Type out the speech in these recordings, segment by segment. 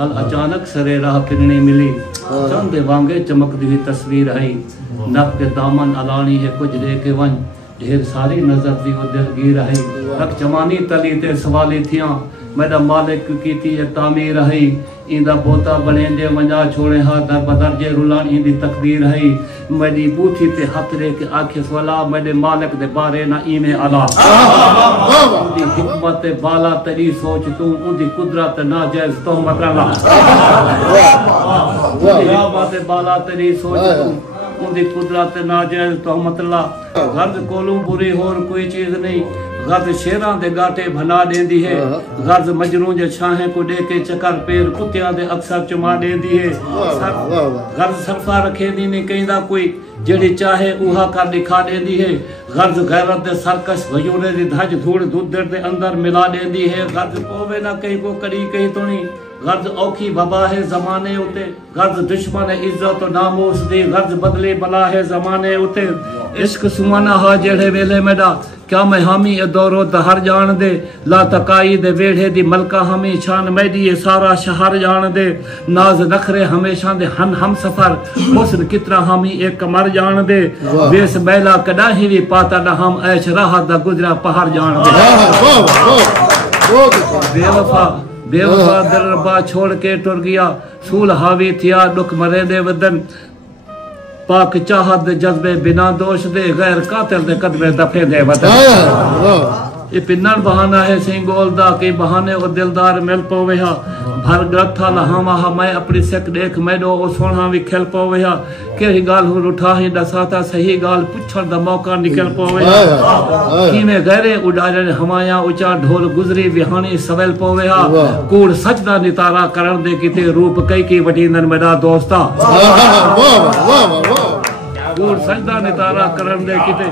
कल अचानक सरे राह फिरने मिली, चंद वांगे चमकती हुई तस्वीर है। नक के दामन अलानी है कुछ दे के वन, ढेर सारी नजर दी वो दिलगीर है। रख जमानी तली ते सवाली थिया, मेरा मालिक की थी तामीर है। इंदा पोता बने दे वंजा छोड़े हा दर बदर जे रुलान इंदी तकदीर है। मेरी बूथी ते हथ रे के आखे सवाला, मेरे मालिक दे बारे ना इमे अला। उदी हिकमत बाला तेरी सोच तू, उदी कुदरत ना जायज तो मतला। उदी हिकमत बाला तेरी सोच तू, उदी कुदरत ना जायज तो मतला। गर्ज कोलू बुरी होर कोई चीज नहीं, गर्ज शेरां दे गाटे भना देंदी है। गर्ज मजनू जे छाहे को दे के चकर पैर कुत्तियां दे अक्सर चुमा देंदी है। गर्ज सरफा रखे दी नहीं कहिंदा कोई, जेड़ी चाहे उहा कर दिखा देंदी है। गर्ज गैरत दे सरकश वजूरे दी धज धूड़ दूधर दे अंदर मिला देंदी है। गर्ज पोवे ना कहीं को कड़ी कहीं तोनी, गर्ज औखी वबा है जमाने उते। गर्ज दुश्मन इज्जत नामूस दी, गर्ज बदले बला है जमाने उते। इश्क सुमाना हा जेड़े वेले मेरा, क्या मैं हामी ए दौरो दहर जान दे। ला तकाई दे वेढ़े दी मलका हमी शान मैदी ये सारा शहर जान दे। नाज नखरे हमेशा दे हम सफर, हुस्न कितना हामी एक कमर जान दे। वेस मैला कदा ही भी पाता ना हम, ऐश राह दा गुजरा पहाड़ जान दे। बेवफा बेवफा दिल रब्बा छोड़ के टुर गया, सूल हावी थिया दुख मरे दे वदन। पाक चाहत जज्बे बिना दोष दे, गैर कातिल दे कदमे दफे दे वदन। ये पिन्नर बहाना है सिंगोल दा, के बहाने वो दिलदार मिल पवे हा। भर ग्रथा लहावा हा मैं अपनी सिक देख मैडो ओ सोना भी खिल पवे हा। केही गाल हूं उठा ही दसाता सही गाल पुछण दा मौका निकल पवे हा। कीने गहरे उड़ाड़े हमाया ऊंचा ढोल गुजरी विहानी सवेल पवे हा। कूड़ सच दा नितारा करण दे किते रूप कई की वटी नन मेरा दोस्ता। कूड़ सच दा नितारा करण दे किते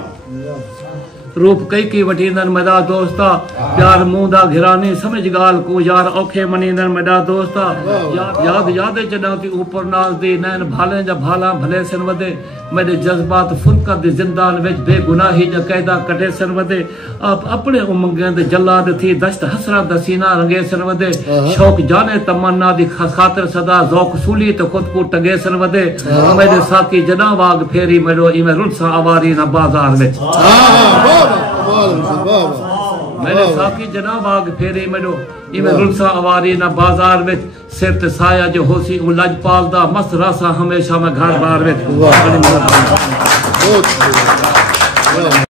रूप कई की वठींदन मेरा दोस्ता। प्यार मुंह दा घिरानी समझ गाल को यार औखे मनींदन मेरा दोस्ता। याद याद जॾाती ऊपर नाज दी, नैन भाले जा भाला भले सन वदे। मेरे जज्बात फुलकत दी जिंदान विच बेगुनाही जा कैदा कटे सन वदे। आप अपने उमंगें दे जल्लाद थी, दश्त हसरत दा सीना रंगे सन वदे। शौक जाने तमन्ना दी खातिर सदा, ज़ौक सूली तो खुद को टगे सन वदे। मेरे साकी जॾां वाग फेरी मेरो इमे रुलसा आवारी ना बाजार विच। मेरे साकी जना बाग फेरे मेडो इमे रुलसा आवारी ना बाजार विच। सिर ते साया जो होसी उ लजपाल दा, मस्त रासा हमेशा मैं घर बार विच।